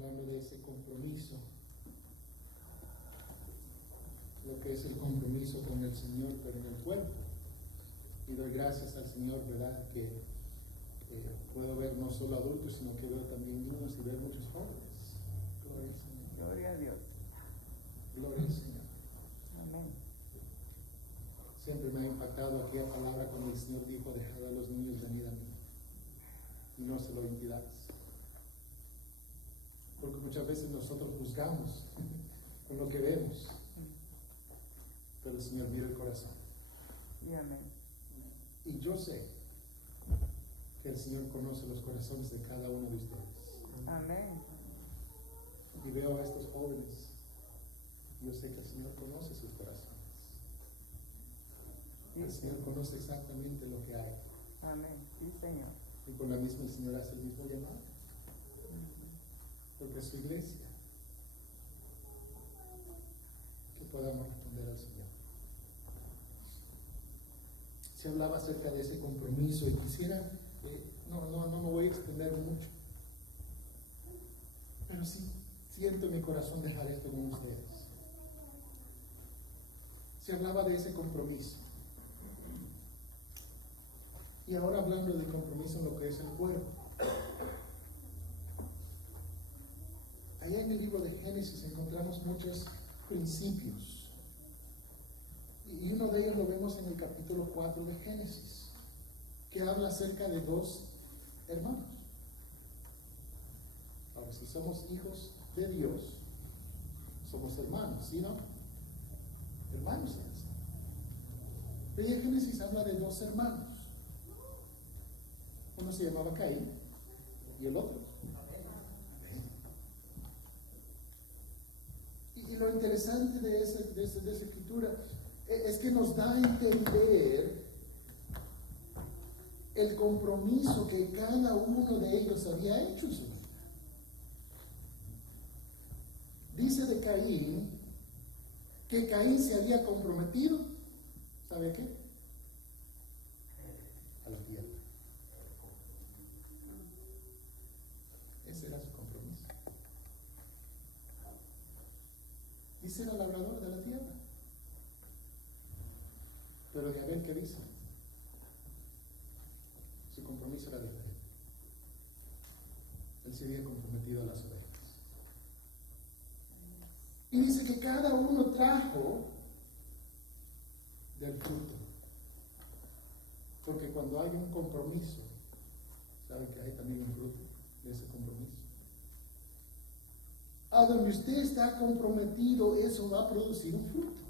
hablando de ese compromiso, lo que es el compromiso con el Señor, pero en el cuerpo. Y doy gracias al Señor, ¿verdad? Que puedo ver no solo adultos, sino que veo también niños y veo muchos jóvenes. Gloria al Señor. Gloria a Dios. Gloria al Señor. Amén. Siempre me ha impactado aquella palabra cuando el Señor dijo: dejad a los niños venir a mí y no se lo impidáis. Porque muchas veces nosotros juzgamos con lo que vemos, pero el Señor mira el corazón. Y amén. Y yo sé que el Señor conoce los corazones de cada uno de ustedes. Amén. Y veo a estos jóvenes, yo sé que el Señor conoce sus corazones. Sí, El Señor conoce exactamente lo que hay. amén. Sí, Señor. Y por la misma el Señor hace el mismo llamado. Porque es su iglesia. Que podamos responder al Señor. Se hablaba acerca de ese compromiso y quisiera, no me voy a extender mucho, pero sí siento en mi corazón dejar esto con ustedes. Se hablaba de ese compromiso. Y ahora hablando del compromiso en lo que es el cuerpo. Allá en el libro de Génesis encontramos muchos principios. Y uno de ellos lo vemos en el capítulo 4 de Génesis, que habla acerca de dos hermanos. Ahora, si somos hijos de Dios, somos hermanos, ¿sí no? Hermanos en esto. Pero en Génesis habla de dos hermanos. Uno se llamaba Caín y el otro Abel. Y lo interesante de esa escritura es que nos da a entender el compromiso que cada uno de ellos había hecho en su vida. Dice de Caín que Caín se había comprometido, ¿sabe qué? A la tierra. Ese era su compromiso. Dice era labrador de la tierra. Pero de Abel, ¿qué dice? Su compromiso era diferente. Él se había comprometido a las ovejas. Y dice que cada uno trajo del fruto. Porque cuando hay un compromiso, ¿saben que hay también un fruto de ese compromiso? A donde usted está comprometido, eso va a producir un fruto.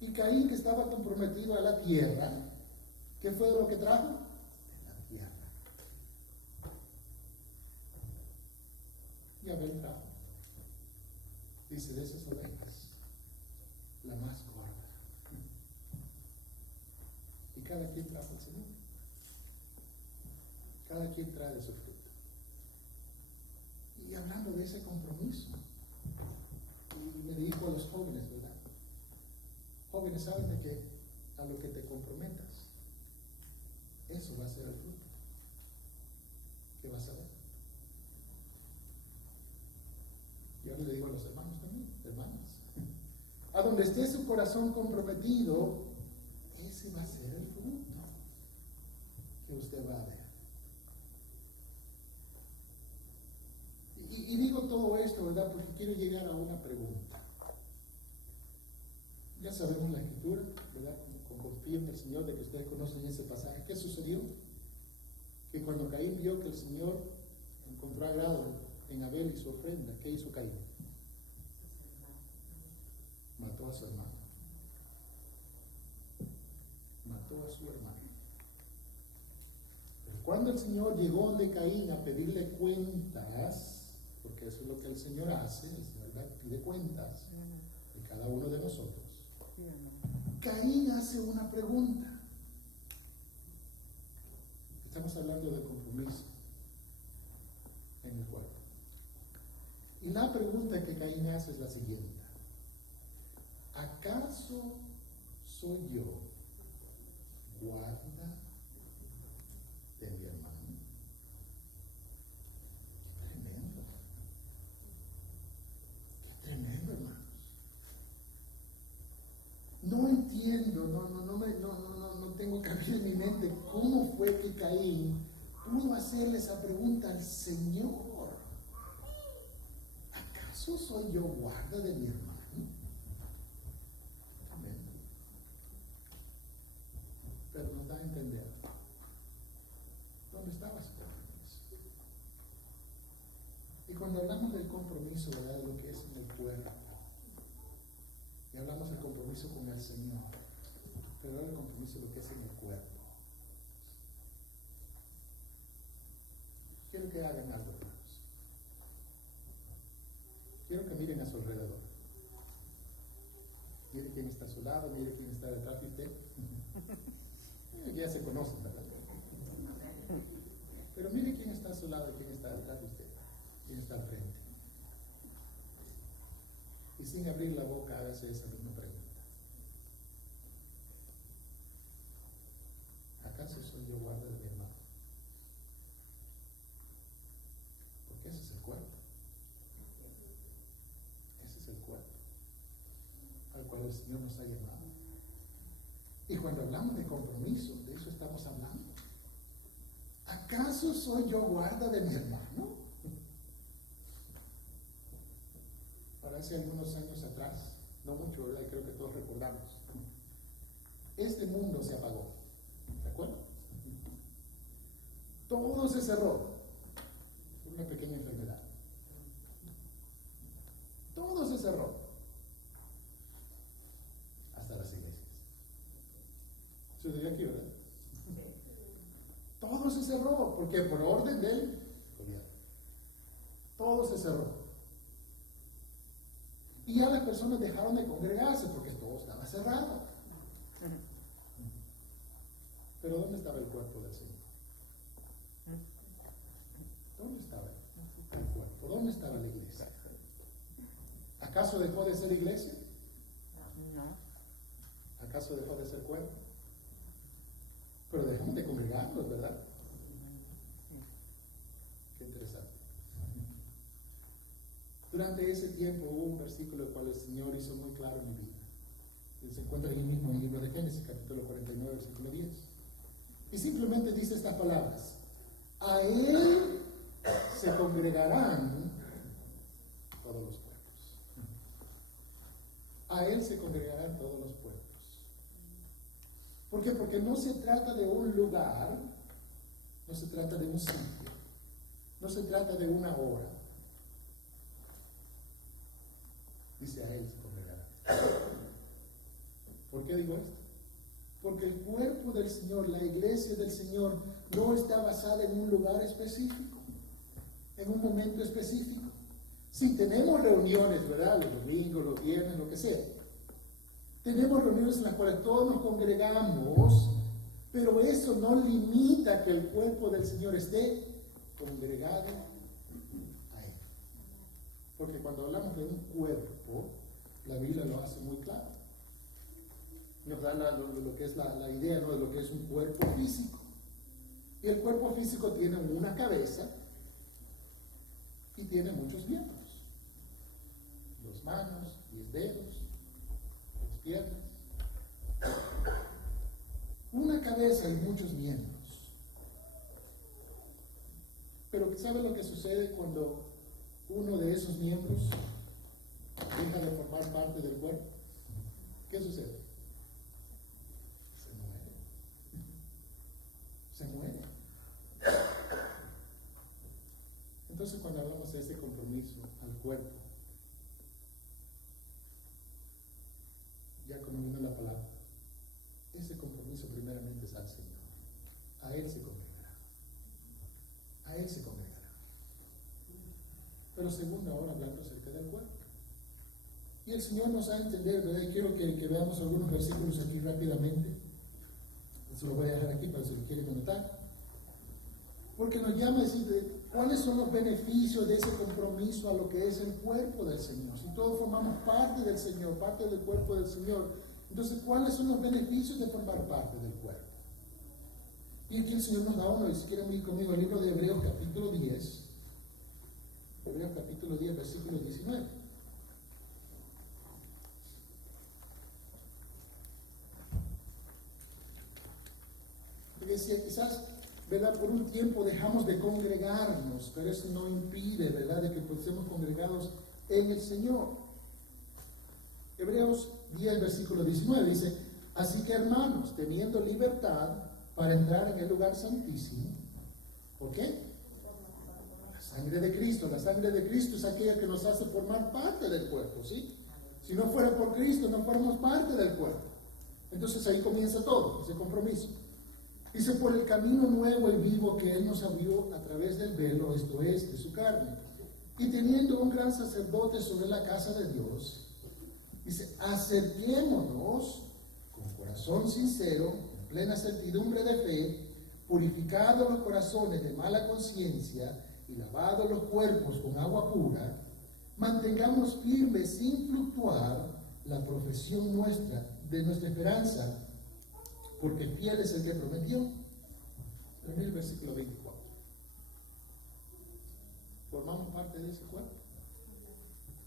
Y Caín, que estaba comprometido a la tierra, ¿qué fue lo que trajo? La tierra. Y Abel trajo, dice, de esas ovejas, la más gorda. Y cada quien trajo el Señor. Cada quien trae su fruto. Y hablando de ese compromiso, y me dijo a los jóvenes, ¿verdad? Jóvenes, saben de que a lo que te comprometas, eso va a ser el fruto. ¿Qué vas a ver? Y ahora le digo a los hermanos también, hermanas, a donde esté su corazón comprometido, ese va a ser el fruto que usted va a ver. Y digo todo esto, ¿verdad? Porque quiero llegar a una pregunta. Ya sabemos la escritura, ¿verdad? Confío en el Señor de que ustedes conocen ese pasaje. ¿Qué sucedió? Que cuando Caín vio que el Señor encontró agrado en Abel y su ofrenda, ¿qué hizo Caín? Mató a su hermano. Mató a su hermano. Pero cuando el Señor llegó donde Caín a pedirle cuentas, porque eso es lo que el Señor hace, el Señor pide cuentas de cada uno de nosotros. Caín hace una pregunta. Estamos hablando de compromiso en el cuerpo. Y la pregunta que Caín hace es la siguiente: ¿acaso soy yo guarda de mi hermano? viene en mi mente cómo fue que Caín pudo hacerle esa pregunta al Señor. ¿Acaso soy yo guarda de mi hermano? Amén. Pero nos da a entender dónde estaba su compromiso. Y cuando hablamos del compromiso, ¿verdad?, de lo que es en el cuerpo, y hablamos del compromiso con el Señor, pero ahora el compromiso de lo que es en el cuerpo. Quiero que hagan algo, hermanos. Quiero que miren a su alrededor. Mire quién está a su lado, mire quién está detrás de usted. Ya se conocen, ¿verdad? Pero mire quién está a su lado y quién está detrás de usted, quién está al frente. Y sin abrir la boca, hágase esa misma pregunta. ¿Acaso soy yo guarda de mi hermano? Porque ese es el cuerpo. Ese es el cuerpo al cual el Señor nos ha llamado. Y cuando hablamos de compromiso, de eso estamos hablando. ¿Acaso soy yo guarda de mi hermano? Para hace algunos años atrás, no mucho, ¿verdad? Y creo que todos recordamos, este mundo se apagó. ¿De acuerdo? Todo se cerró por una pequeña enfermedad. Todo se cerró. Hasta las iglesias. Se diría aquí, ¿verdad? Todo se cerró, porque por orden del gobierno. Todo se cerró. Y ya las personas dejaron de congregarse porque todo estaba cerrado. Pero ¿dónde estaba el cuerpo del Señor? ¿Dónde estaba el cuerpo? ¿Dónde estaba la iglesia? ¿Acaso dejó de ser iglesia? No. ¿Acaso dejó de ser cuerpo? Pero dejamos de congregarnos, ¿verdad? Qué interesante. Durante ese tiempo hubo un versículo el cual el Señor hizo muy claro en mi vida. Se encuentra ahí mismo en el libro de Génesis, capítulo 49, versículo 10. Y simplemente dice estas palabras: a Él se congregarán todos los pueblos. A Él se congregarán todos los pueblos. ¿Por qué? Porque no se trata de un lugar, no se trata de un sitio, no se trata de una hora. Dice: a Él se congregarán. ¿Por qué digo esto? Porque el cuerpo del Señor, la iglesia del Señor, no está basada en un lugar específico, en un momento específico. Sí, tenemos reuniones, ¿verdad? Los domingos, los viernes, lo que sea. Tenemos reuniones en las cuales todos nos congregamos, pero eso no limita que el cuerpo del Señor esté congregado a Él. Porque cuando hablamos de un cuerpo, la Biblia lo hace muy claro. Nos da lo que es la idea, ¿no?, de lo que es un cuerpo físico. Y el cuerpo físico tiene una cabeza y tiene muchos miembros. 2 manos, 10 dedos, 3 piernas. Una cabeza y muchos miembros. Pero ¿sabe lo que sucede cuando uno de esos miembros deja de formar parte del cuerpo? ¿Qué sucede? Se muere. Entonces, cuando hablamos de ese compromiso al cuerpo, ya como vino la palabra, ese compromiso primeramente es al Señor. A Él se congregará. A Él se congregará. Pero segundo, ahora hablando acerca del cuerpo. Y el Señor nos da a entender, ¿verdad? Y quiero que veamos algunos versículos aquí rápidamente. Se lo voy a dejar aquí para si lo quieren anotar. Porque nos llama a decir cuáles son los beneficios de ese compromiso a lo que es el cuerpo del Señor. Si todos formamos parte del Señor, parte del cuerpo del Señor, entonces ¿cuáles son los beneficios de formar parte del cuerpo? Y aquí el Señor nos da uno, y si quieren ir conmigo al libro de Hebreos capítulo 10, Hebreos capítulo 10, versículo 19. iglesia, quizás, ¿verdad? Por un tiempo dejamos de congregarnos, pero eso no impide, ¿verdad?, de que estemos congregados en el Señor. Hebreos 10, versículo 19 dice: así que, hermanos, teniendo libertad para entrar en el lugar santísimo, ¿por qué? La sangre de Cristo. La sangre de Cristo es aquella que nos hace formar parte del cuerpo, ¿sí? Si no fuera por Cristo, no formamos parte del cuerpo. Entonces ahí comienza todo, ese compromiso. Dice: por el camino nuevo y vivo que Él nos abrió a través del velo, esto es, de su carne. Y teniendo un gran sacerdote sobre la casa de Dios, dice: acerquémonos con corazón sincero, con plena certidumbre de fe, purificados los corazones de mala conciencia y lavados los cuerpos con agua pura, mantengamos firme sin fluctuar la profesión nuestra, de nuestra esperanza, porque fiel es el que prometió. En el versículo 24. Formamos parte de ese cuerpo.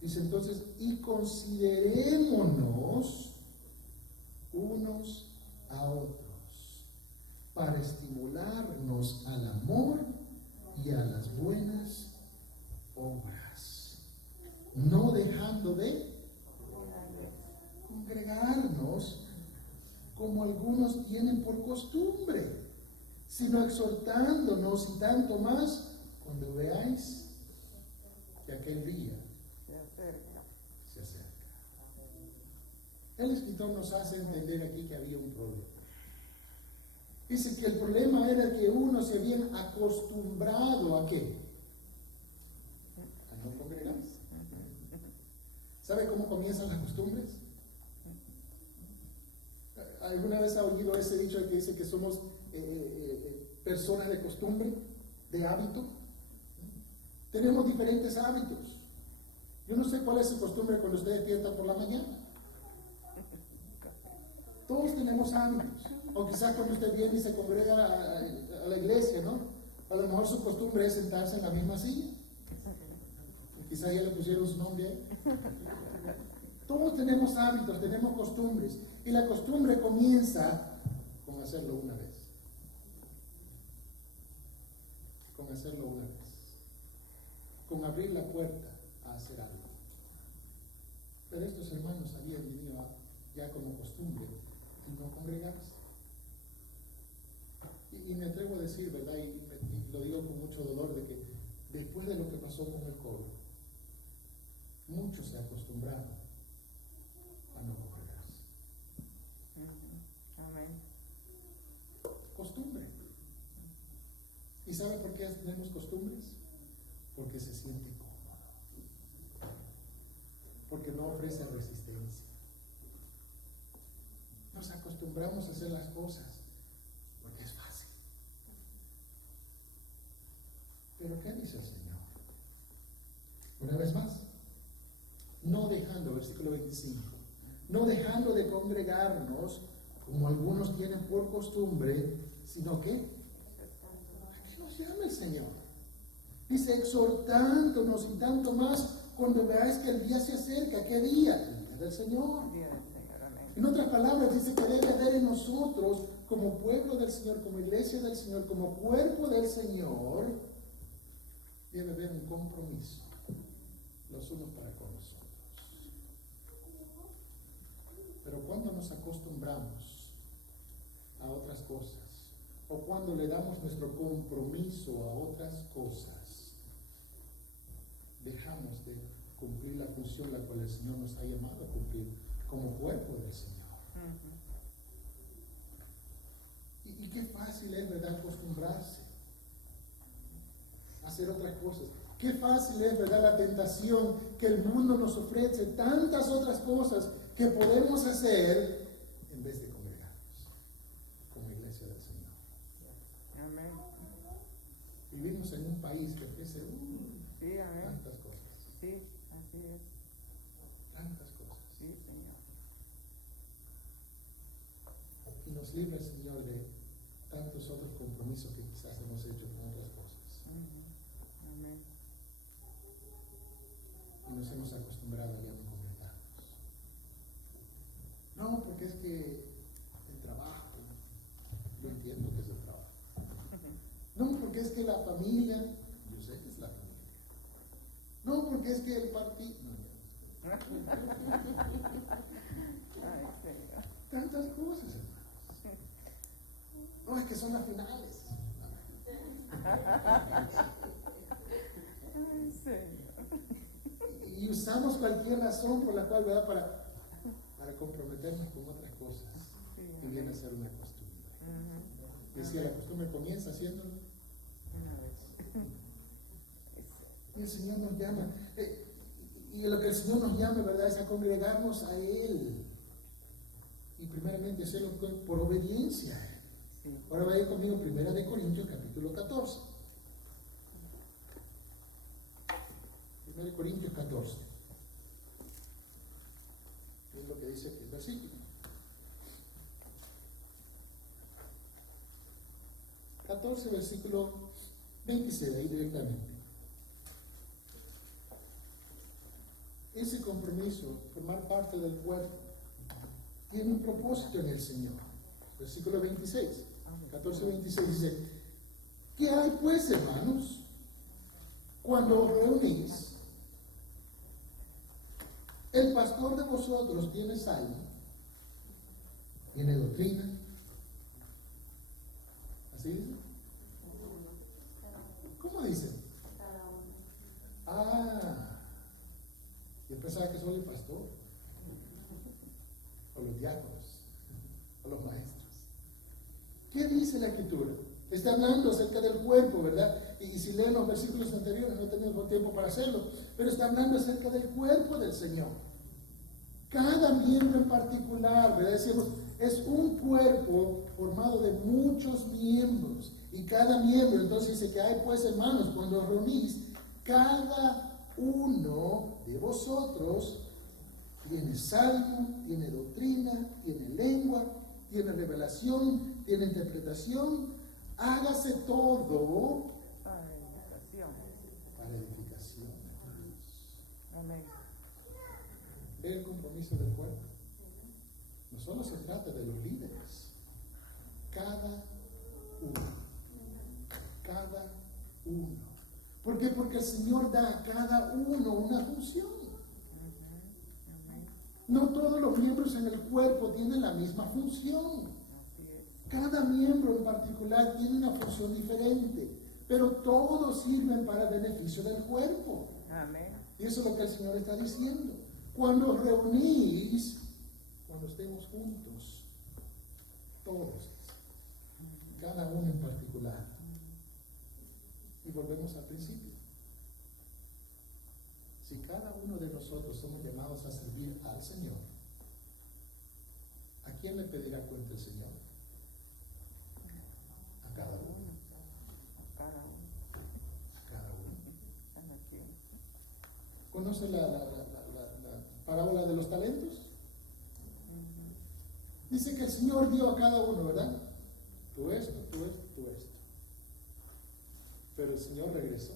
Dice entonces: y considerémonos unos a otros para estimularnos al amor y a las buenas obras, no dejando de congregarnos como algunos tienen por costumbre, sino exhortándonos, y tanto más cuando veáis que aquel día se acerca. El escritor nos hace entender aquí que había un problema. Dice que el problema era que unos se habían acostumbrado ¿a qué? A no congregarse. ¿Sabe cómo comienzan las costumbres? ¿Alguna vez ha oído ese dicho que dice que somos personas de costumbre, de hábito? Tenemos diferentes hábitos. Yo no sé cuál es su costumbre cuando usted despierta por la mañana. Todos tenemos hábitos. O quizás cuando usted viene y se congrega a la iglesia, ¿no? A lo mejor su costumbre es sentarse en la misma silla. Quizás ya le pusieron su nombre ahí. Todos tenemos hábitos, tenemos costumbres. Y la costumbre comienza con hacerlo una vez. Con hacerlo una vez. Con abrir la puerta a hacer algo. Pero estos hermanos habían venido ya como costumbre y no congregarse. Y me atrevo a decir, ¿verdad? Y lo digo con mucho dolor, de que después de lo que pasó con el COVID, muchos se acostumbraron a no congregarse. Amén. Costumbre. ¿Y sabe por qué tenemos costumbres? Porque se siente cómodo. Porque no ofrece resistencia. Nos acostumbramos a hacer las cosas porque es fácil. Pero ¿qué dice el Señor? Una vez más, no dejando, versículo 25, no dejando de congregarnos como algunos tienen por costumbre, sino que ¿a qué nos llama el Señor? Dice: exhortándonos, y tanto más cuando veáis que el día se acerca. ¿Qué día? El día del Señor. En otras palabras, dice que debe haber en nosotros, como pueblo del Señor, como iglesia del Señor, como cuerpo del Señor, debe haber un compromiso los unos para con los otros. Pero cuando nos acostumbramos a otras cosas, o cuando le damos nuestro compromiso a otras cosas, dejamos de cumplir la función la cual el Señor nos ha llamado a cumplir como cuerpo del Señor. Y qué fácil es, ¿verdad?, acostumbrarse a hacer otras cosas. Qué fácil es, ¿verdad?, la tentación que el mundo nos ofrece, tantas otras cosas que podemos hacer en vez de congregarnos como iglesia del Señor. Amén. Vivimos en un país que ofrece Sí, amén. tantas cosas. Sí, así es. Tantas cosas. Sí, Señor. Y nos libre, Señor, de tantos otros compromisos que quizás hemos hecho con otras cosas. Amén. Y nos hemos acostumbrado ya a no congregarnos. No, porque es que el trabajo, yo entiendo que es el trabajo. porque es que la familia, yo sé que es la familia. No, porque es que el partido. No, Ay, Señor. tantas cosas, hermanos. No, es que son las finales. Ay, Señor. Y usamos cualquier razón por la cual, ¿verdad? Para comprometernos con otras cosas. Que viene a ser una costumbre. Y si la costumbre comienza haciéndolo, Una vez. y el Señor nos llama. Y lo que el Señor nos llama, ¿verdad?, es a congregarnos a Él. Y primeramente hacerlo por obediencia. Sí. Ahora vaya conmigo, 1 Corintios capítulo 14. 1 Corintios 14. Es lo que dice el versículo. 14, versículo 26, ahí directamente. Ese compromiso, formar parte del cuerpo, tiene un propósito en el Señor. Versículo 26, 14, 26 dice: ¿qué hay pues, hermanos, cuando os reunís? El pastor de vosotros tiene salmo, tiene doctrina. ¿Así dice? ¿Cómo dice? Ah, yo pensaba que solo el pastor, o los diáconos, o los maestros. ¿Qué dice la Escritura? Está hablando acerca del cuerpo, ¿verdad? Y si leen los versículos anteriores, no tenemos tiempo para hacerlo, pero está hablando acerca del cuerpo del Señor. Cada miembro en particular, ¿verdad? Decimos, es un cuerpo formado de muchos miembros. Y cada miembro, entonces dice que hay pues, hermanos, cuando os reunís, cada uno de vosotros tiene salmo, tiene doctrina, tiene lengua, tiene revelación, tiene interpretación. Hágase todo Para edificación. para edificación. Amén. ¿Ve el compromiso del cuerpo? No solo se trata de los líderes. Cada uno. ¿Por qué? Porque el Señor da a cada uno una función. No todos los miembros en el cuerpo tienen la misma función. Cada miembro en particular tiene una función diferente, pero todos sirven para el beneficio del cuerpo. Amén. Y eso es lo que el Señor está diciendo. Cuando os reunís, cuando estemos juntos, todos, cada uno en particular. Y volvemos al principio. Si cada uno de nosotros somos llamados a servir al Señor, ¿a quién le pedirá cuenta el Señor? A cada uno. Cada uno. A cada uno. Cada quien. ¿Conoce la parábola de los talentos? Dice que el Señor dio a cada uno, ¿verdad? Tú esto, tú esto, tú esto. Pero el Señor regresó.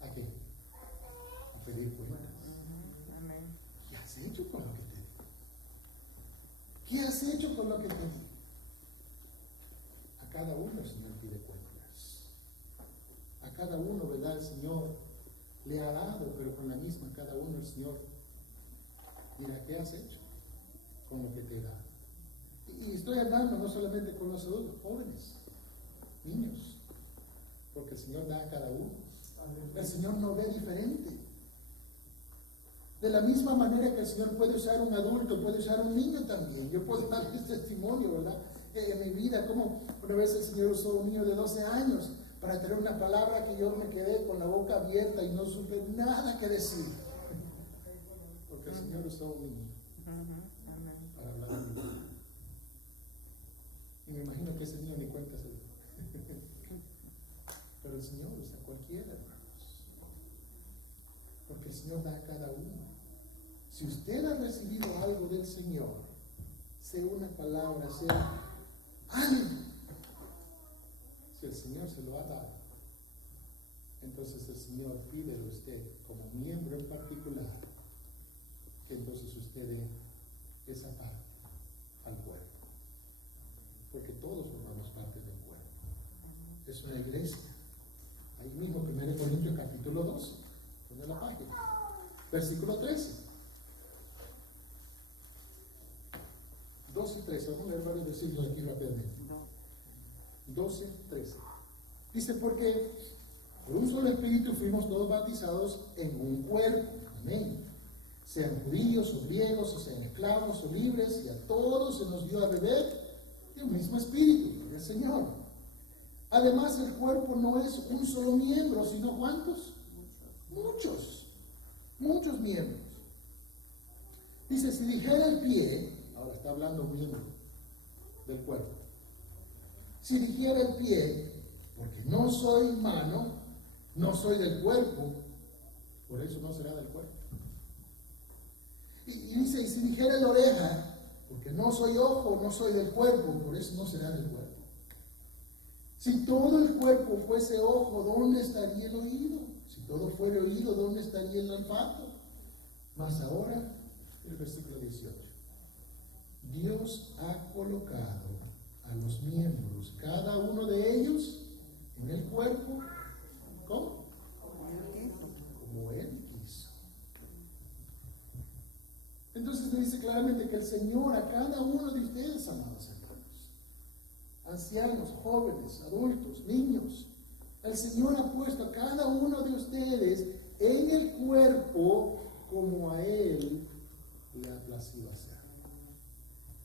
¿A qué? A pedir cuentas. Amén. ¿Qué has hecho con lo que te di? ¿Qué has hecho con lo que te di? A cada uno el Señor pide cuentas. A cada uno, ¿verdad? El Señor le ha dado, pero con la misma, cada uno el Señor dirá: ¿qué has hecho con lo que te he dado? Y estoy hablando no solamente con los adultos, jóvenes, niños, porque el Señor da a cada uno. El Señor no ve diferente. De la misma manera que el Señor puede usar un adulto, puede usar un niño también. Yo puedo darles testimonio, ¿verdad? En mi vida, como una vez el Señor usó un niño de 12 años para tener una palabra que yo me quedé con la boca abierta y no supe nada que decir. Porque el Señor usó un niño para hablar de mí. Y me imagino que ese niño ni cuenta se dio. Pero el Señor usa a cualquiera, hermanos. Porque el Señor da a cada uno. Si usted ha recibido algo del Señor, sea una palabra, sea ánimo. Si el Señor se lo ha dado, entonces el Señor pide de usted, como miembro en particular, que entonces usted dé esa parte al cuerpo. Porque todos formamos parte del cuerpo. Es una iglesia. Aquí mismo, 1 Corintios capítulo 2, pone la página, versículo 13. 12 y 13, vamos a leer varios versículos aquí rápidamente. 12, 13. Dice, porque por un solo espíritu fuimos todos bautizados en un cuerpo. Amén. Sean judíos o griegos, o sean esclavos o libres, y a todos se nos dio a beber de un mismo espíritu, del Señor. Además, el cuerpo no es un solo miembro, sino ¿cuántos? Muchos miembros. Dice, si dijera el pie, ahora está hablando un miembro del cuerpo. Si dijera el pie, porque no soy mano, no soy del cuerpo, por eso no será del cuerpo. Y dice, y si dijera la oreja, porque no soy ojo, no soy del cuerpo, por eso no será del cuerpo. Si todo el cuerpo fuese ojo, ¿dónde estaría el oído? Si todo fuera oído, ¿dónde estaría el olfato? Mas ahora, el versículo 18. Dios ha colocado a los miembros, cada uno de ellos, en el cuerpo, ¿cómo? Como Él quiso. Entonces le dice claramente que el Señor a cada uno de ustedes, amados hermanos, ancianos, jóvenes, adultos, niños, el Señor ha puesto a cada uno de ustedes en el cuerpo como a Él le ha placido hacer.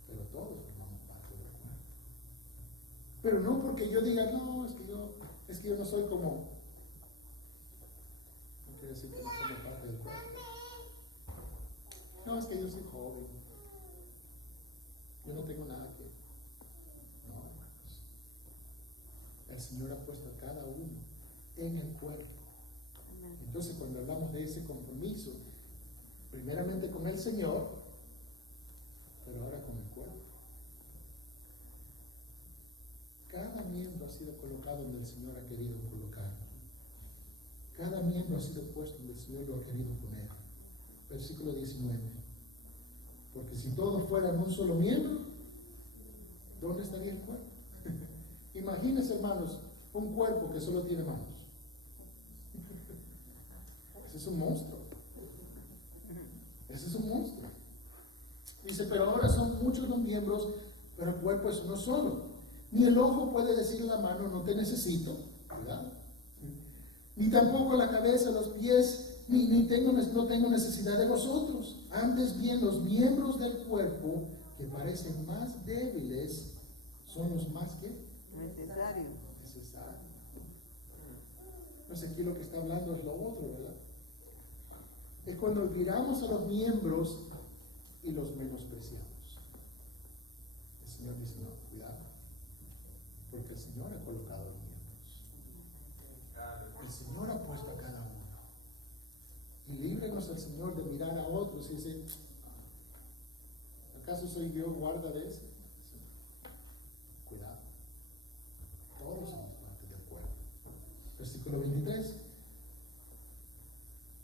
Pero todos formamos parte del cuerpo. Pero no porque yo diga, no, es que yo no soy como, no quiere decir que no formo parte del cuerpo. No, es que yo soy joven. Yo no tengo nada que. No, hermanos. El Señor ha puesto a cada uno en el cuerpo. Entonces, cuando hablamos de ese compromiso, primeramente con el Señor, pero ahora con el cuerpo. Cada miembro ha sido colocado donde el Señor ha querido colocarlo. Cada miembro ha sido puesto donde el Señor lo ha querido poner. Versículo 19. Porque si todos fueran un solo miembro, ¿dónde estaría el cuerpo? Imagínense, hermanos, un cuerpo que solo tiene manos. Ese es un monstruo. Ese es un monstruo. Dice, pero ahora son muchos los miembros, pero el cuerpo es uno solo. Ni el ojo puede decir a la mano, no te necesito, ¿verdad? Ni tampoco la cabeza, los pies, no tengo necesidad de vosotros. Antes bien, los miembros del cuerpo que parecen más débiles son los más que necesarios. Entonces aquí lo que está hablando es lo otro, ¿verdad? Es cuando miramos a los miembros y los menospreciamos. El Señor dice, no, cuidado, porque el Señor ha colocado los miembros. El Señor ha puesto a cada uno. Y líbrenos al Señor de mirar a otros y decir, ¿acaso soy yo guarda de ese? Cuidado. Todos somos parte del cuerpo. Versículo 23.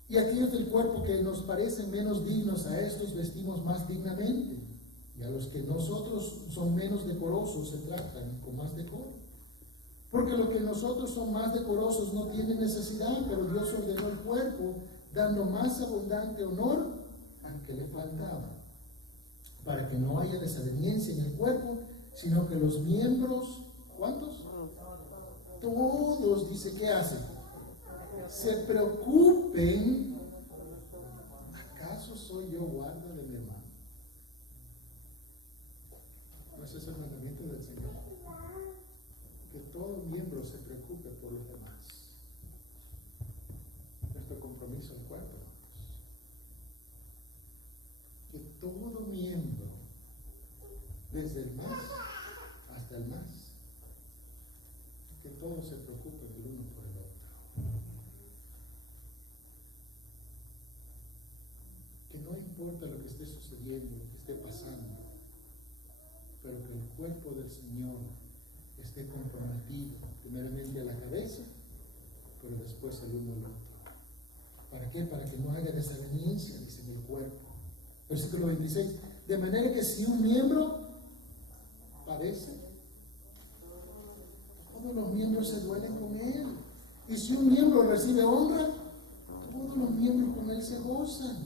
Y aquellos del cuerpo que nos parecen menos dignos, a estos vestimos más dignamente. Y a los que nosotros son menos decorosos se tratan con más decoro. Porque los que nosotros son más decorosos no tienen necesidad, pero Dios ordenó el cuerpo, dando más abundante honor al que le faltaba, para que no haya desaveniencia en el cuerpo, sino que los miembros, ¿cuántos? Todos, dice, ¿qué hacen? Se preocupen. ¿Acaso soy yo guarda de mi hermano? ¿No ese es el mandamiento del Señor? Que todo miembro se preocupe por los demás. Nuestro compromiso al cuerpo, hermanos. Que todo miembro, desde el más hasta el más, que todos se preocupen el uno por el otro. Que no importa lo que esté sucediendo, lo que esté pasando, pero que el cuerpo del Señor esté comprometido, primeramente a la cabeza, pero después el uno al otro. ¿Para qué? Para que no haya desaveniencia, dice, en el cuerpo. Versículo 26. De manera que si un miembro padece, todos los miembros se duelen con él. Y si un miembro recibe honra, todos los miembros con él se gozan.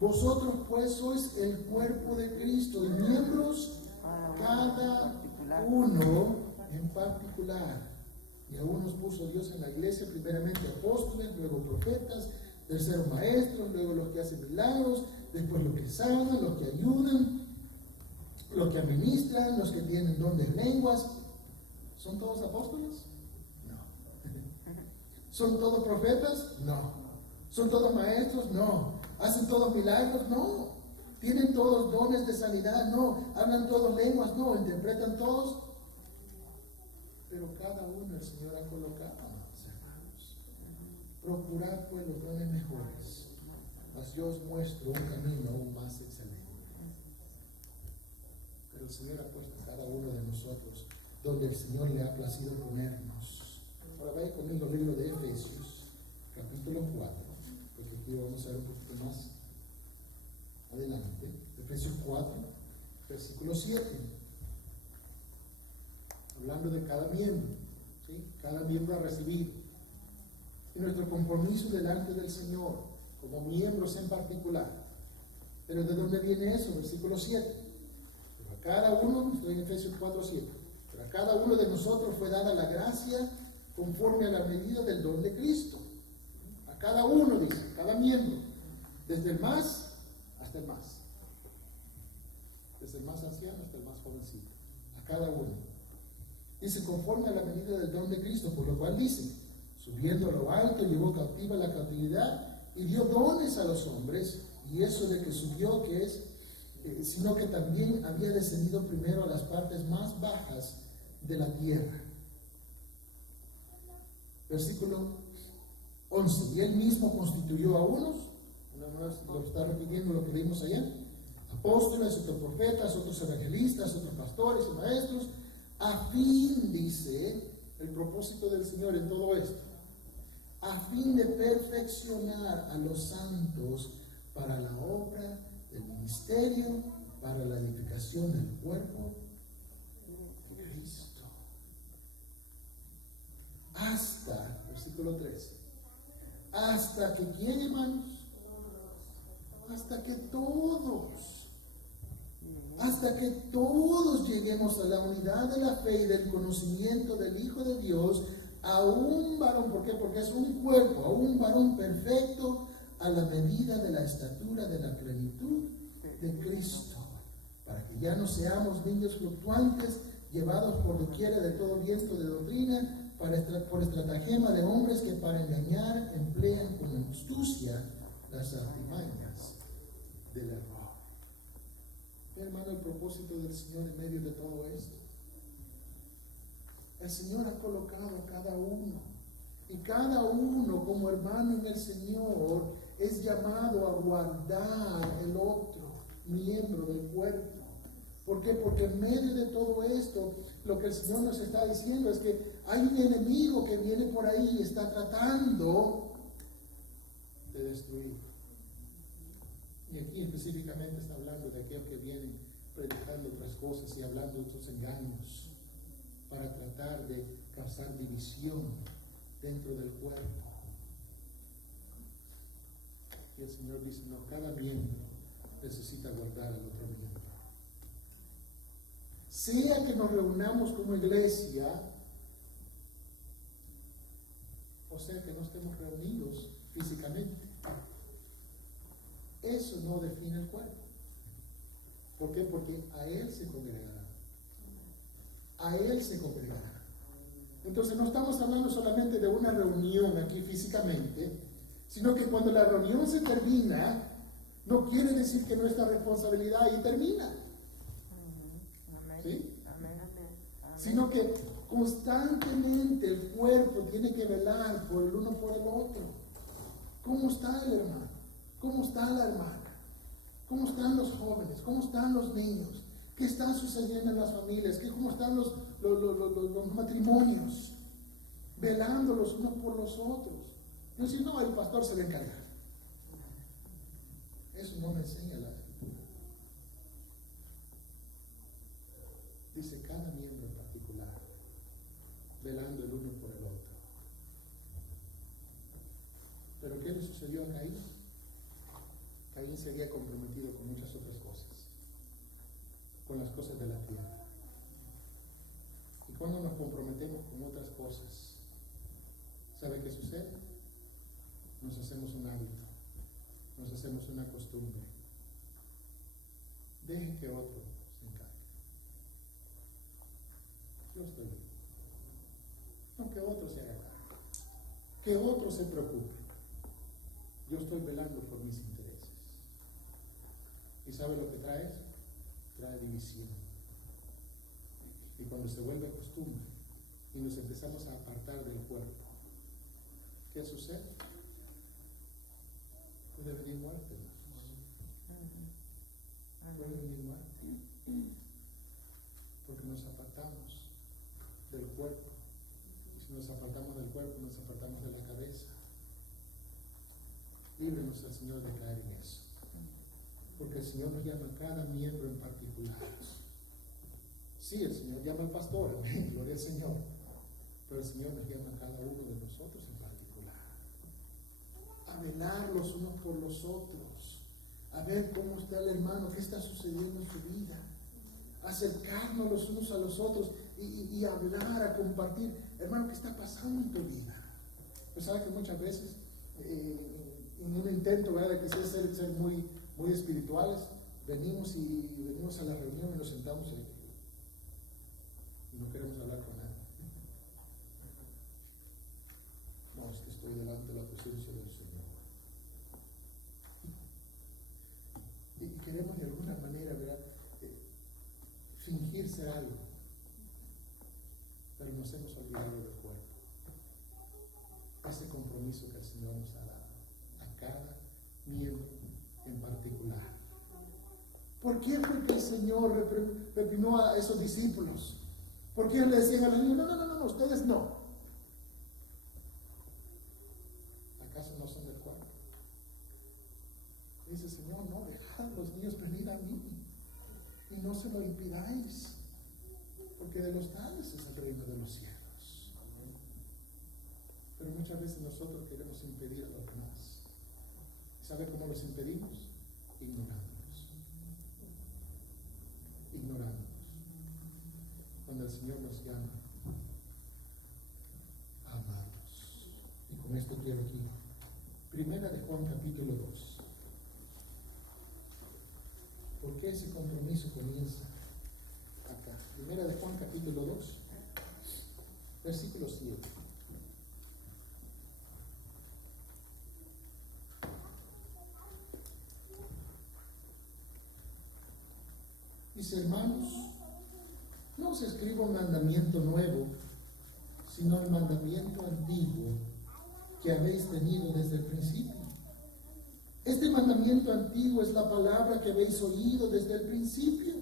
Vosotros pues sois el cuerpo de Cristo y miembros cada uno en particular. Y aún nos puso Dios en la iglesia, primeramente apóstoles, luego profetas, tercero maestros, luego los que hacen milagros, después los que sanan, los que ayudan, los que administran, los que tienen don de lenguas. ¿Son todos apóstoles? No. ¿Son todos profetas? No. ¿Son todos maestros? No. ¿Hacen todos milagros? No. ¿Tienen todos dones de sanidad? No. ¿Hablan todos lenguas? No. ¿Interpretan todos? Pero cada uno el Señor ha colocado, hermanos. Procurad pues los dones mejores, mas yo os muestro un camino aún más excelente. Pero el Señor ha puesto a cada uno de nosotros donde el Señor le ha placido ponernos. Ahora vaya conmigo al libro de Efesios, capítulo 4, porque aquí vamos a ver un poquito más adelante. Efesios 4, versículo 7. Hablando de cada miembro, ¿sí? Cada miembro a recibir. Y nuestro compromiso delante del Señor, como miembros en particular. Pero ¿de dónde viene eso? Versículo 7. Pero a cada uno, estoy en Efesios 4, 7. Pero a cada uno de nosotros fue dada la gracia conforme a la medida del don de Cristo. A cada uno, dice, cada miembro. Desde el más hasta el más. Desde el más anciano hasta el más jovencito. A cada uno. Dice, conforme a la medida del don de Cristo, por lo cual dice, subiendo a lo alto, llevó cautiva la cautividad y dio dones a los hombres, y eso de que subió, que es, sino que también había descendido primero a las partes más bajas de la tierra. Versículo 11, y él mismo constituyó a unos, lo está repitiendo lo que leímos allá, apóstoles, otros profetas, otros evangelistas, otros pastores y maestros, a fin, dice, el propósito del Señor en todo esto, a fin de perfeccionar a los santos para la obra del ministerio, para la edificación del cuerpo de Cristo. Hasta, versículo 13, hasta que, ¿quién, hermanos? Hasta que todos lleguemos a la unidad de la fe y del conocimiento del Hijo de Dios, a un varón. ¿Por qué? Porque es un cuerpo, a un varón perfecto, a la medida de la estatura de la plenitud de Cristo, para que ya no seamos niños fluctuantes, llevados por doquiera de todo viento de doctrina, por estratagema de hombres que para engañar emplean con astucia las artimañas del error. Hermano, el propósito del Señor en medio de todo esto. El Señor ha colocado a cada uno, y cada uno como hermano en el Señor es llamado a guardar el otro miembro del cuerpo. ¿Por qué? Porque en medio de todo esto, lo que el Señor nos está diciendo es que hay un enemigo que viene por ahí y está tratando de destruir. Y aquí específicamente está hablando de aquellos que vienen predicando otras cosas y hablando de otros engaños para tratar de causar división dentro del cuerpo. Y el Señor dice, no, cada miembro necesita guardar al otro miembro. Sea que nos reunamos como iglesia, o sea que no estemos reunidos físicamente. Eso no define el cuerpo. ¿Por qué? Porque a Él se congregará. A Él se congregará. Entonces no estamos hablando solamente de una reunión aquí físicamente, sino que cuando la reunión se termina, no quiere decir que nuestra responsabilidad ahí termina. ¿Sí? Sino que constantemente el cuerpo tiene que velar por el uno por el otro. ¿Cómo está el hermano? ¿Cómo está la hermana? ¿Cómo están los jóvenes? ¿Cómo están los niños? ¿Qué está sucediendo en las familias? ¿Cómo están los matrimonios? Velando los unos por los otros. No decir, no, el pastor se va a encargar. Eso no me enseña la Escritura. Dice cada miembro en particular, velando el uno por el otro. sucedió a Caín? Caín se había comprometido con muchas otras cosas, con las cosas de la tierra. Y cuando nos comprometemos con otras cosas, ¿sabe qué sucede? Nos hacemos un hábito, nos hacemos una costumbre. Deje que otro se encargue. Yo estoy bien. No que otro se haga cargo, que otro se preocupe. Yo estoy velando por mis intereses. ¿Y sabe lo que trae eso? Trae división. Y cuando se vuelve costumbre y nos empezamos a apartar del cuerpo, ¿qué sucede? Puede venir muerte, hermanos. Puede venir muerte. Porque nos apartamos del cuerpo. Y si nos apartamos del cuerpo, nos apartamos de la cabeza. Líbrenos al Señor de caer en eso. Porque el Señor nos llama a cada miembro en particular. Sí, el Señor llama al pastor, amén, gloria al Señor. Pero el Señor nos llama a cada uno de nosotros en particular. A velar los unos por los otros. A ver cómo está el hermano, qué está sucediendo en su vida. Acercarnos los unos a los otros y hablar, a compartir. Hermano, ¿qué está pasando en tu vida? Pues sabe que muchas veces, en un intento, ¿verdad?, de quizás ser muy espirituales, venimos a la reunión y nos sentamos ahí. Y no queremos hablar con nadie. No, es que estoy delante de la presencia del Señor. Y queremos de alguna manera, ¿verdad?, fingir ser algo. Pero nos hemos olvidado del cuerpo. Ese compromiso que el Señor nos ha dado a cada miembro en particular. ¿Por qué fue que el Señor reprimió a esos discípulos? ¿Por qué le decían a los niños, no, ustedes no? ¿Acaso no son del cuerpo? Dice, Señor, no, dejad los niños venir a mí y no se lo impidáis, porque de los tales es el reino de los cielos. Pero muchas veces nosotros queremos impedir a los demás. ¿Sabe cómo los impedimos? Ignorándolos. Cuando el Señor nos llama a amarlos. Y con esto quiero aquí. Primera de Juan capítulo 2. ¿Por qué ese compromiso comienza acá? Primera de Juan capítulo 2, versículo 7. Dice, hermanos, no os escribo un mandamiento nuevo, sino el mandamiento antiguo que habéis tenido desde el principio. Este mandamiento antiguo es la palabra que habéis oído desde el principio.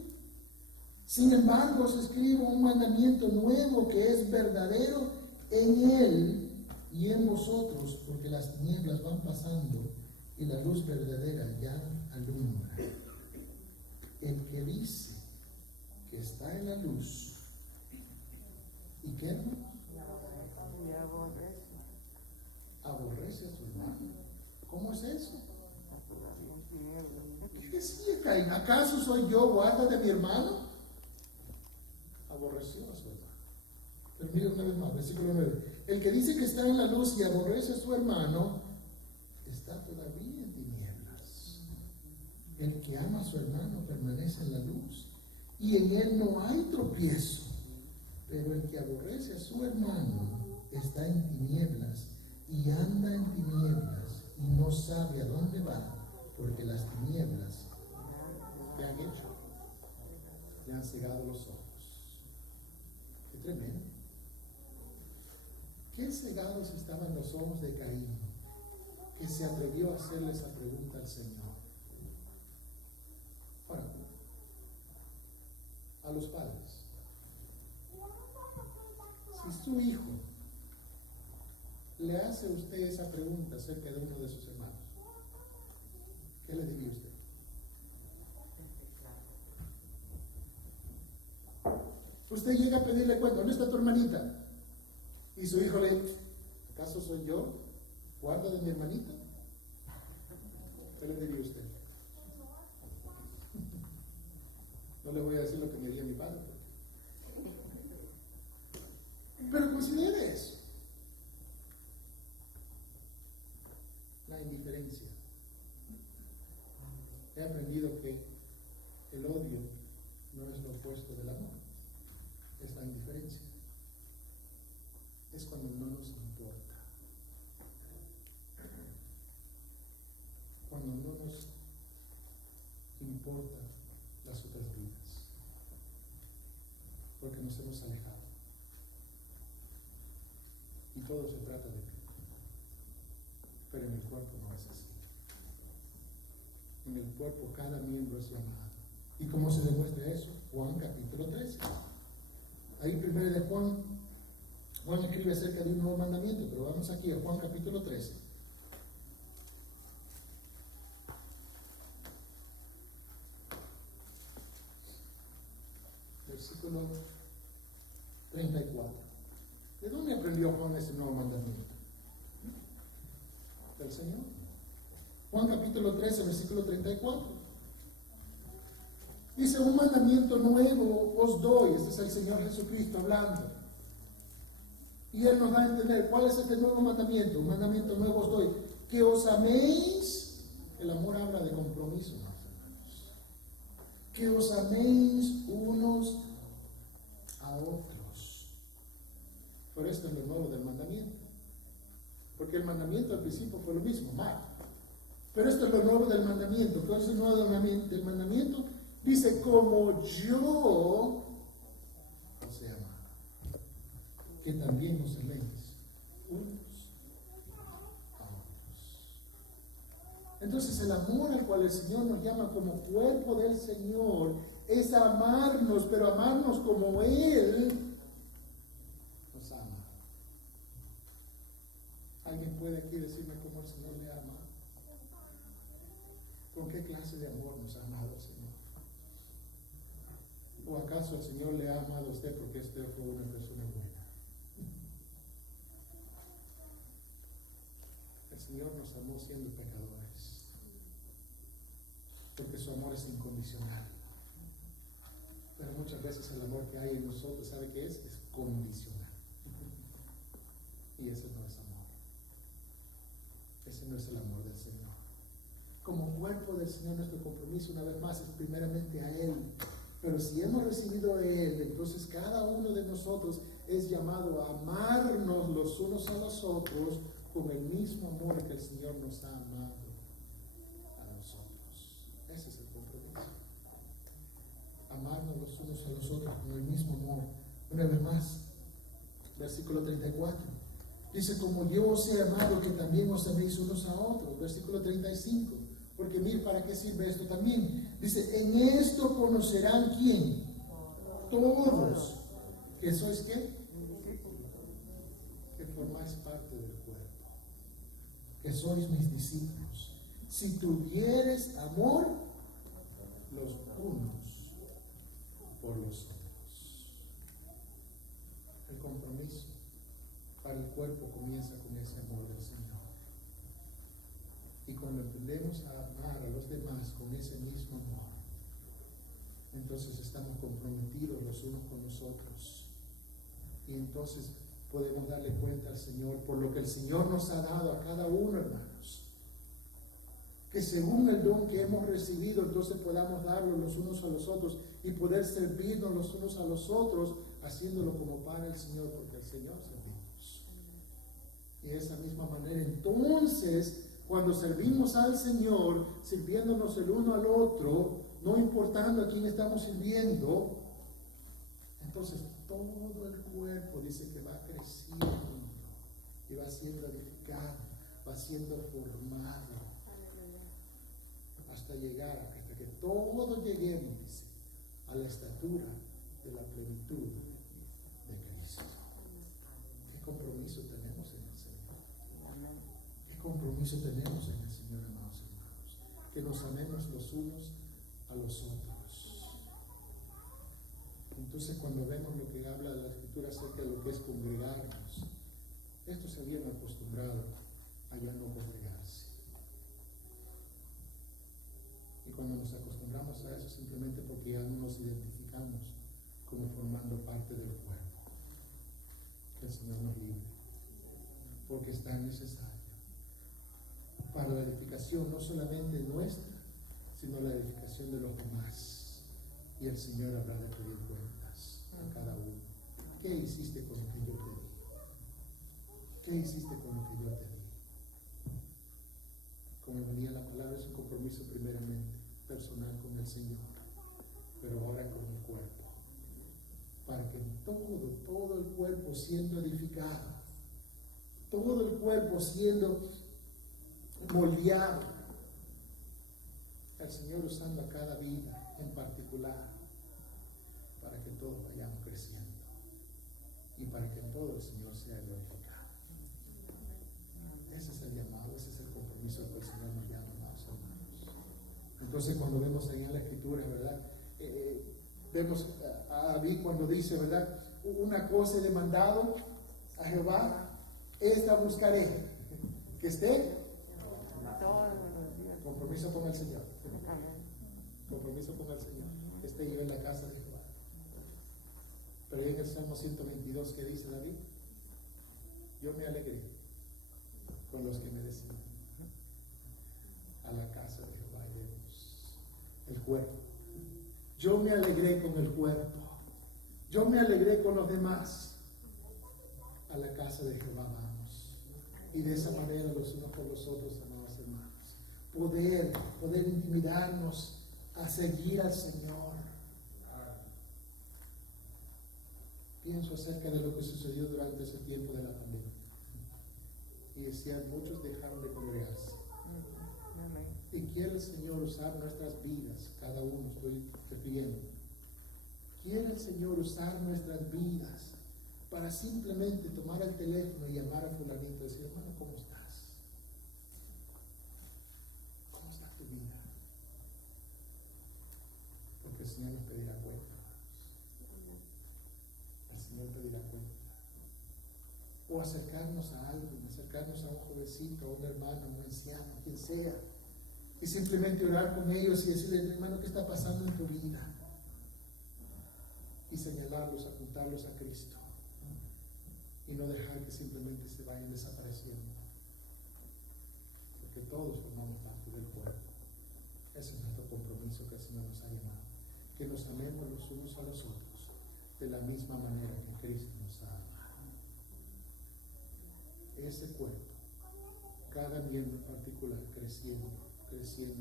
Sin embargo, os escribo un mandamiento nuevo que es verdadero en él y en vosotros, porque las tinieblas van pasando y la luz verdadera ya alumbra. El que dice que está en la luz y que aborrece a su hermano. ¿Cómo es eso? ¿Qué decía Caín? ¿Acaso soy yo guarda de mi hermano? Aborreció a su hermano. Pero mira una vez más, versículo 9. El que dice que está en la luz y aborrece a su hermano está todavía en tinieblas. El que ama a su hermano permanece en la luz y en él no hay tropiezo. Pero el que aborrece a su hermano está en tinieblas y anda en tinieblas y no sabe a dónde va, porque las tinieblas le han hecho, le han cegado los ojos. Qué tremendo. ¿Qué cegados estaban los ojos de Caín, que se atrevió a hacerle esa pregunta al Señor? Ahora, a los padres, si su hijo le hace a usted esa pregunta acerca de uno de sus hermanos, ¿qué le diría usted? Usted llega a pedirle cuenta, ¿dónde está tu hermanita? Y su hijo le, ¿acaso soy yo guarda de mi hermanita? ¿Qué le diría usted? No le voy a decir lo que me diría mi padre. Pero considere eso. La indiferencia. He aprendido que el odio no es lo opuesto del amor, es la indiferencia. Es cuando no nos importa. Cuando no nos importan las otras vidas. Porque nos hemos alejado. Y todo se trata de ti. Pero en el cuerpo no es así. En el cuerpo cada miembro es llamado. ¿Y cómo se demuestra eso? Juan capítulo 13. Ahí primero de Juan escribe acerca de un nuevo mandamiento, pero vamos aquí a Juan capítulo 13. Versículo 34. ¿De dónde aprendió Juan ese nuevo mandamiento? Del Señor. Juan capítulo 13, versículo 34. Dice, un mandamiento nuevo os doy. Este es el Señor Jesucristo hablando. Y Él nos da a entender, ¿cuál es este nuevo mandamiento? Un mandamiento nuevo os doy. Que os améis. El amor habla de compromiso, hermanos. Que os améis unos a otros. Pero esto es lo nuevo del mandamiento. Porque el mandamiento al principio fue lo mismo, amar. Pero esto es lo nuevo del mandamiento. ¿Qué es lo nuevo del mandamiento? Dice, como yo os he amado, que también os améis unos a otros. Entonces el amor al cual el Señor nos llama como cuerpo del Señor es amarnos, pero amarnos como Él nos ama. ¿Alguien puede aquí decirme cómo el Señor le ama? ¿Con qué clase de amor nos ha amado el Señor? ¿O acaso el Señor le ha amado a usted porque usted fue una persona buena? El Señor nos amó siendo pecadores, porque su amor es incondicional. Pero muchas veces el amor que hay en nosotros, ¿sabe qué es? Es condicional. Y ese no es amor. Ese no es el amor del Señor. Como cuerpo del Señor, nuestro compromiso una vez más es primeramente a Él. Pero si hemos recibido a Él, entonces cada uno de nosotros es llamado a amarnos los unos a los otros con el mismo amor que el Señor nos ha amado a nosotros. Ese es el compromiso. Amarnos los unos a los otros con el mismo amor. Una vez más, versículo 34. Dice, como yo os he amado, que también os améis unos a otros. Versículo 35. Porque mira, ¿para qué sirve esto también? Dice, en esto conocerán ¿quién? Todos. ¿Que sois qué? Que formáis parte del cuerpo. Que sois mis discípulos. Si tuvieres amor los unos por los otros. El compromiso para el cuerpo comienza con ese amor del Señor. Y cuando aprendemos a amar a los demás con ese mismo amor, entonces estamos comprometidos los unos con los otros. Y entonces podemos darle cuenta al Señor por lo que el Señor nos ha dado a cada uno, hermanos. Que según el don que hemos recibido, entonces podamos darlo los unos a los otros y poder servirnos los unos a los otros, haciéndolo como para el Señor, porque el Señor servimos. Y de esa misma manera, entonces, cuando servimos al Señor, sirviéndonos el uno al otro, no importando a quién estamos sirviendo, entonces todo el cuerpo dice que va creciendo y va siendo edificado, va siendo formado, hasta llegar, hasta que todos lleguemos, dice, a la estatura de la plenitud de Cristo. ¿Qué compromiso tenemos en el Señor? ¿Qué compromiso tenemos en el Señor, amados hermanos? Que nos amemos los unos a los otros. Entonces, cuando vemos lo que habla la Escritura acerca de lo que es congregarnos, estos se habían acostumbrado a ya no congregarse. llegamos a eso simplemente porque ya no nos identificamos como formando parte del cuerpo. Que el Señor nos libre, porque es tan necesario para la edificación no solamente nuestra, sino la edificación de los demás. Y el Señor habrá de pedir cuentas a cada uno. ¿Qué hiciste con lo que yo te di? ¿Qué hiciste con lo que yo te di? Como venía la palabra, es un compromiso primeramente personal con el Señor, pero ahora con el cuerpo, para que todo el cuerpo siendo edificado, todo el cuerpo siendo moldeado, el Señor usando a cada vida en particular, para que todos vayamos creciendo y para que todo el Señor sea glorificado. Ese es el llamado, ese es el compromiso que el Señor nos llama, amados hermanos. Entonces, cuando vemos ahí en la Escritura, ¿verdad? Vemos a David cuando dice, ¿verdad? Una cosa he demandado a Jehová, esta buscaré, que esté compromiso con el Señor. Compromiso con el Señor. Que esté yo en la casa de Jehová. Pero en el Salmo 122, ¿qué dice David? Yo me alegré con los que me decían, a la casa de Jehová iremos. El cuerpo. Yo me alegré con el cuerpo. Yo me alegré con los demás. A la casa de Jehová vamos. Y de esa manera los unos por los otros, amados hermanos. Poder intimidarnos a seguir al Señor. Pienso acerca de lo que sucedió durante ese tiempo de la pandemia. Y decían, muchos dejaron de congregarse. Y quiere el Señor usar nuestras vidas, cada uno, estoy refiriendo. Quiere el Señor usar nuestras vidas para simplemente tomar el teléfono y llamar a fulanito y decir, hermano, ¿cómo estás? ¿Cómo está tu vida? Porque el Señor nos pedirá cuenta. El Señor pedirá cuenta. O acercarnos a alguien, acercarnos a un jovencito, a un hermano, a un anciano, quien sea, y simplemente orar con ellos y decirles, hermano, ¿qué está pasando en tu vida? Y señalarlos, apuntarlos a Cristo, y no dejar que simplemente se vayan desapareciendo, porque todos formamos parte del cuerpo. Ese es nuestro compromiso que el Señor nos ha llamado, que nos amemos los unos a los otros de la misma manera que Cristo nos ha amado. Ese cuerpo, cada miembro en particular creciendo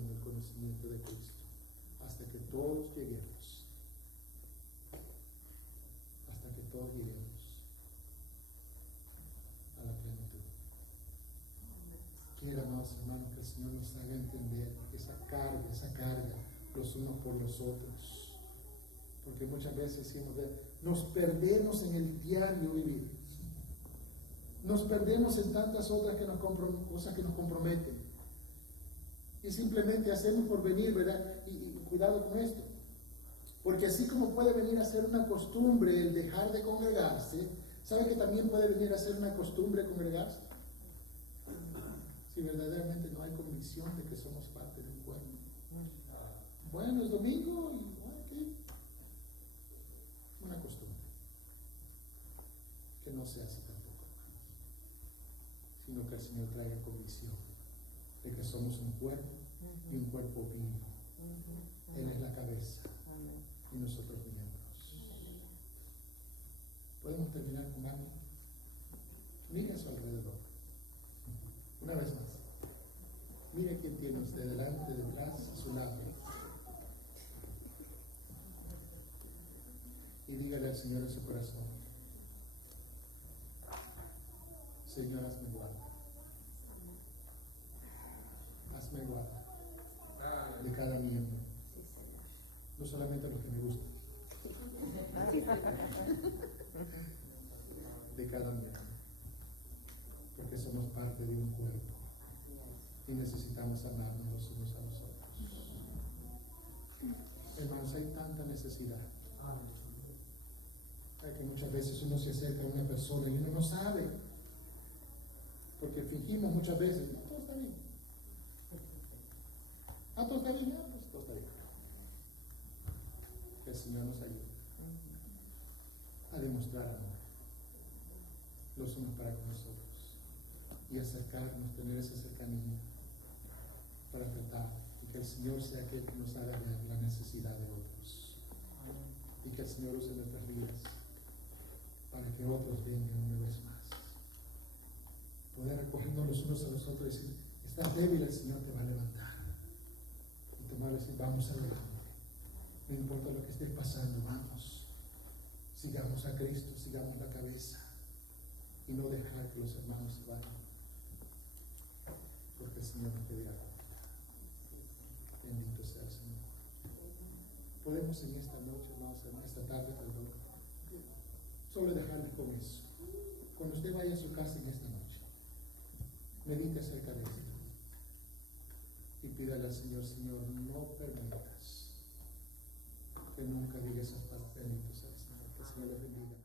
en el conocimiento de Cristo, hasta que todos lleguemos a la plenitud. Quiera, amados hermanos, que el Señor nos haga entender esa carga los unos por los otros, porque muchas veces decimos, nos perdemos en el diario vivir, nos perdemos en tantas otras cosas que nos comprometen. Y simplemente hacemos por venir, ¿verdad? Y cuidado con esto. Porque así como puede venir a ser una costumbre el dejar de congregarse, ¿sabe que también puede venir a ser una costumbre congregarse? Si verdaderamente no hay convicción de que somos parte del cuerpo. Bueno, es domingo y bueno, una costumbre. Que no se hace tampoco, sino que el Señor traiga convicción de que somos un cuerpo y un cuerpo vivo. Él es la cabeza y nosotros miembros. ¿Podemos terminar con algo? Mire a su alrededor. Una vez más. Mire quién tiene usted delante, detrás, a su lado. Y dígale al Señor en su corazón: Señor, hazme guarda. Hazme guarda de cada miembro. No solamente los que me gustan. De cada miembro. Porque somos parte de un cuerpo. Y necesitamos amarnos los unos a los otros. Hermanos, hay tanta necesidad. Hay que muchas veces uno se acerca a una persona y uno no sabe. Porque fingimos muchas veces, no, todo está bien. Todo está bien, pues todo está bien. Señor nos ayude a demostrar amor los unos para con los otros y acercarnos, tener esa cercanía para tratar y que el Señor sea aquel que nos haga ver la necesidad de otros y que el Señor use nuestras vidas para que otros vengan una vez más. Poder recogernos los unos a los otros y decir, estás débil, el Señor te va a levantar. Y tomarlo y decir, vamos adelante. No importa lo que esté pasando, vamos. Sigamos a Cristo, sigamos la cabeza. Y no dejar que los hermanos se vayan. Porque el Señor nos pedirá cuenta. Bendito sea el Señor. Podemos en esta noche, hermanos, esta tarde, perdón, solo dejarles con eso. Cuando usted vaya a su casa en esta noche, medite acerca de esto y pídale al Señor, Señor, no permitas que nunca diga esas palabras. Bendito sea el Señor, que el Señor les bendiga.